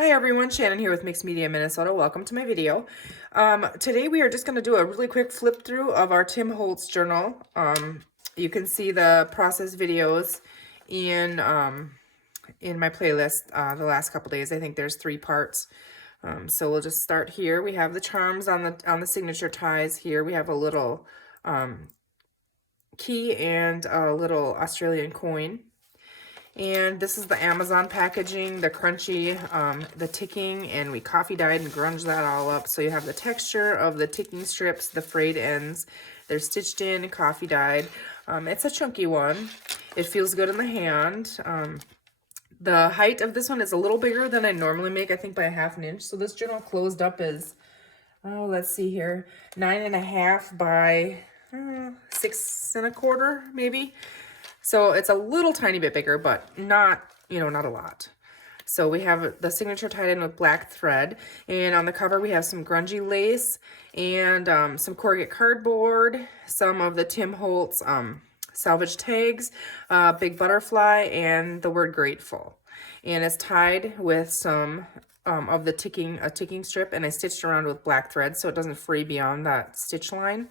Hi everyone, Shannon here with Mixed Media Minnesota. Welcome to my video. Today we are just going to do a really quick flip through of our Tim Holtz journal. You can see the process videos in my playlist the last couple days. I think there's 3 parts. So we'll just start here. We have the charms on the signature ties here. We have a little key and a little Australian coin. And this is the Amazon packaging, the crunchy, the ticking, and we coffee dyed and grunged that all up. So you have the texture of the ticking strips, the frayed ends. They're stitched in and coffee dyed. It's a chunky one. It feels good in the hand. The height of this one is a little bigger than I normally make, I think by 1/2 inch. So this journal closed up is, oh, let's see here, 9.5 by 6 1/4 maybe. So it's a little tiny bit bigger, but not, not a lot. So we have the signature tied in with black thread. And on the cover, we have some grungy lace and some corrugate cardboard, some of the Tim Holtz salvage tags, big butterfly, and the word grateful. And it's tied with some of the ticking strip, and I stitched around with black thread so it doesn't fray beyond that stitch line.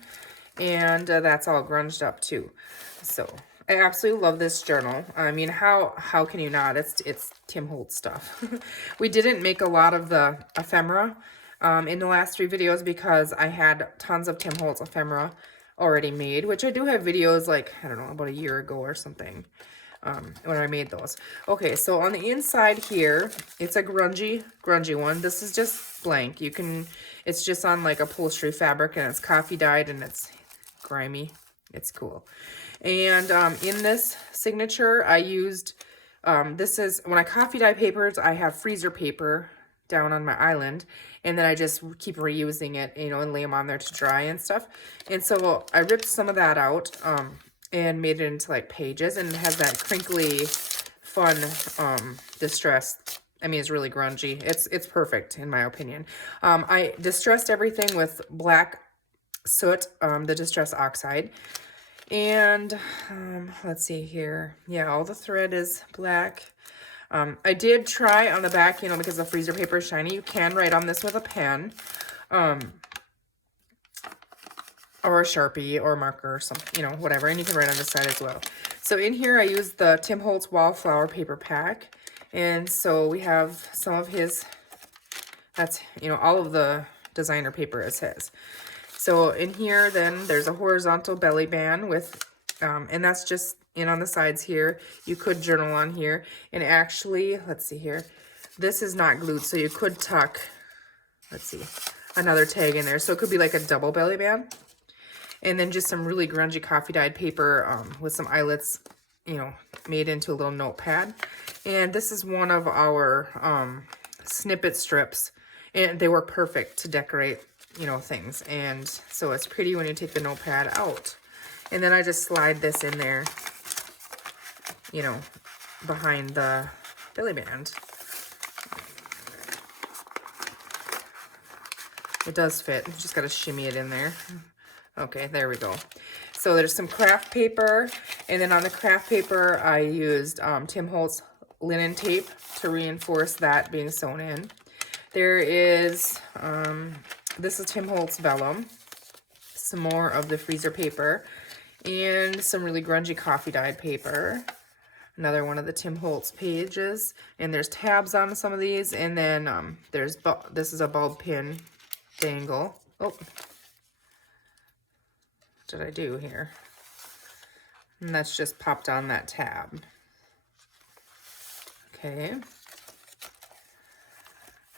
And that's all grunged up too. So I absolutely love this journal. I mean, how can you not? It's Tim Holtz stuff. We didn't make a lot of the ephemera in the last 3 videos because I had tons of Tim Holtz ephemera already made, which I do have videos like, I don't know, about a year ago or something when I made those. Okay, so on the inside here, it's a grungy one. This is just blank. It's just on like upholstery fabric, and it's coffee dyed and it's grimy. It's cool. And in this signature, I used, this is, when I coffee dye papers, I have freezer paper down on my island, and then I just keep reusing it, and lay them on there to dry and stuff. And so I ripped some of that out and made it into like pages, and it has that crinkly, fun distressed. I mean, it's really grungy. It's perfect in my opinion. I distressed everything with black soot, the distress oxide. And let's see here. Yeah, all the thread is black. I did try on the back, because the freezer paper is shiny, you can write on this with a pen, or a Sharpie or a marker or something, whatever. And you can write on this side as well. So in here, I used the Tim Holtz Wallflower paper pack. And so we have some of his, that's, all of the designer paper is his. So in here, then there's a horizontal belly band with, and that's just on the sides here. You could journal on here. And actually, let's see here. This is not glued, so you could tuck, let's see, another tag in there. So it could be like a double belly band. And then just some really grungy coffee dyed paper with some eyelets, made into a little notepad. And this is one of our snippet strips. And they work perfect to decorate things. And so it's pretty when you take the notepad out. And then I just slide this in there, behind the belly band. It does fit. You just got to shimmy it in there. Okay, there we go. So there's some craft paper. And then on the craft paper, I used Tim Holtz linen tape to reinforce that being sewn in. There is... this is Tim Holtz vellum, some more of the freezer paper, and some really grungy coffee dyed paper. Another one of the Tim Holtz pages, and there's tabs on some of these, and then this is a bulb pin dangle. Oh, what did I do here? And that's just popped on that tab. Okay.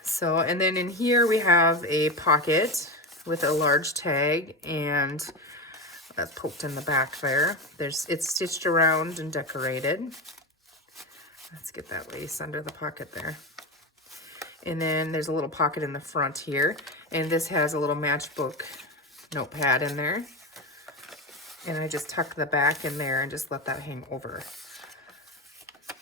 So, and then in here we have a pocket with a large tag, and that's poked in the back there. It's stitched around and decorated. Let's get that lace under the pocket there. And then there's a little pocket in the front here, and this has a little matchbook notepad in there. And I just tuck the back in there and just let that hang over.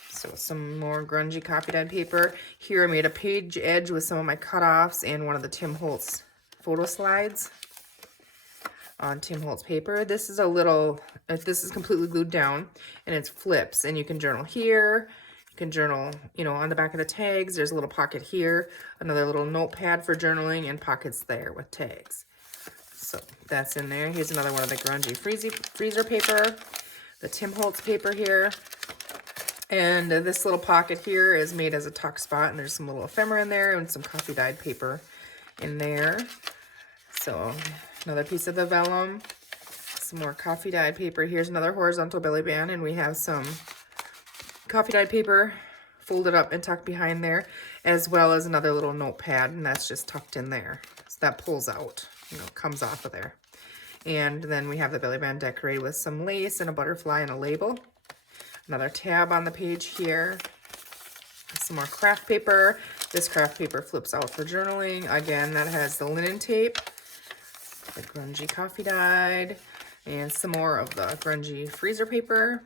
So some more grungy coffee dyed paper. Here I made a page edge with some of my cutoffs and one of the Tim Holtz photo slides on Tim Holtz paper. This is this is completely glued down, and it flips, and you can journal here. can journal, you know, on the back of the tags. There's a little pocket here, another little notepad for journaling, and pockets there with tags. So that's in there. Here's another one of the grungy freezer paper, the Tim Holtz paper here. And this little pocket here is made as a tuck spot, and there's some little ephemera in there and some coffee dyed paper in there. So another piece of the vellum, some more coffee dyed paper. Here's another horizontal belly band, and we have some coffee dyed paper folded up and tucked behind there, as well as another little notepad, and that's just tucked in there. So that pulls out, you know, comes off of there. And then we have the belly band decorated with some lace and a butterfly and a label. Another tab on the page here. Some more craft paper. This craft paper flips out for journaling. Again, that has the linen tape, the grungy coffee dyed, and some more of the grungy freezer paper.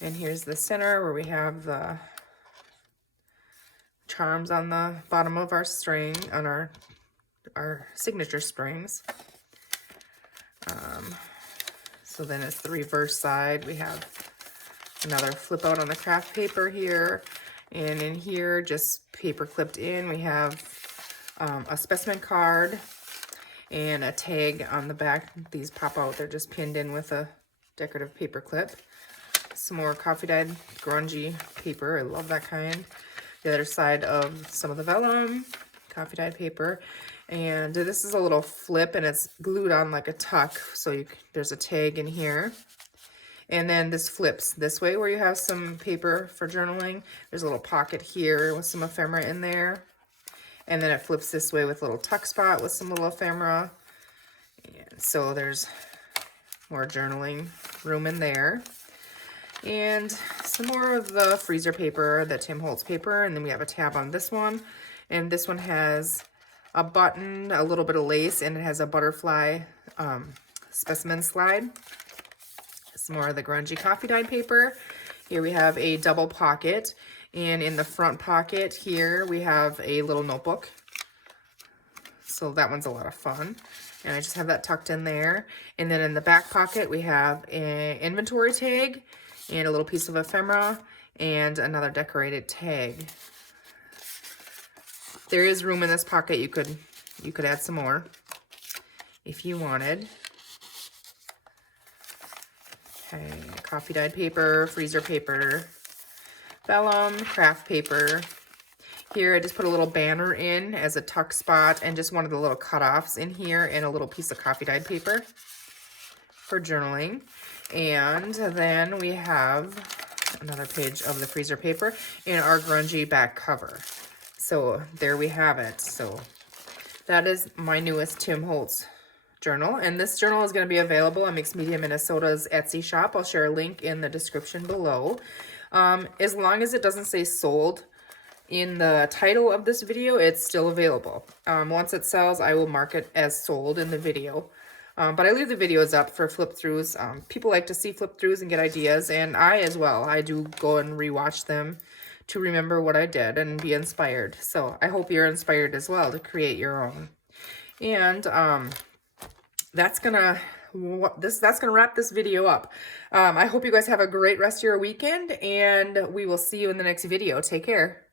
And here's the center where we have the charms on the bottom of our string, on our signature strings. So then it's the reverse side. We have another flip out on the craft paper here. And in here, just paper clipped in, we have a specimen card and a tag on the back. These pop out. They're just pinned in with a decorative paper clip. Some more coffee dyed grungy paper. I love that kind. The other side of some of the vellum, coffee dyed paper. And this is a little flip, and it's glued on like a tuck. So there's a tag in here. And then this flips this way where you have some paper for journaling. There's a little pocket here with some ephemera in there. And then it flips this way with a little tuck spot with some little ephemera. And so there's more journaling room in there. And some more of the freezer paper, the Tim Holtz paper. And then we have a tab on this one. And this one has a button, a little bit of lace, and it has a butterfly specimen slide. Some more of the grungy coffee dyed paper. Here we have a double pocket, and in the front pocket here we have a little notebook. So that one's a lot of fun. And I just have that tucked in there. And then in the back pocket we have an inventory tag and a little piece of ephemera and another decorated tag. There is room in this pocket. You could add some more if you wanted. Okay, coffee dyed paper, freezer paper, vellum, craft paper. Here I just put a little banner in as a tuck spot and just one of the little cutoffs in here and a little piece of coffee dyed paper for journaling. And then we have another page of the freezer paper and our grungy back cover. So there we have it. So that is my newest Tim Holtz journal. And this journal is going to be available on Mixed Media Minnesota's Etsy shop. I'll share a link in the description below. As long as it doesn't say sold in the title of this video, it's still available. Once it sells, I will mark it as sold in the video. But I leave the videos up for flip-throughs. People like to see flip-throughs and get ideas, and I as well. I do go and rewatch them to remember what I did and be inspired. So I hope you're inspired as well to create your own. And that's gonna wrap this video up. I hope you guys have a great rest of your weekend, and we will see you in the next video. Take care.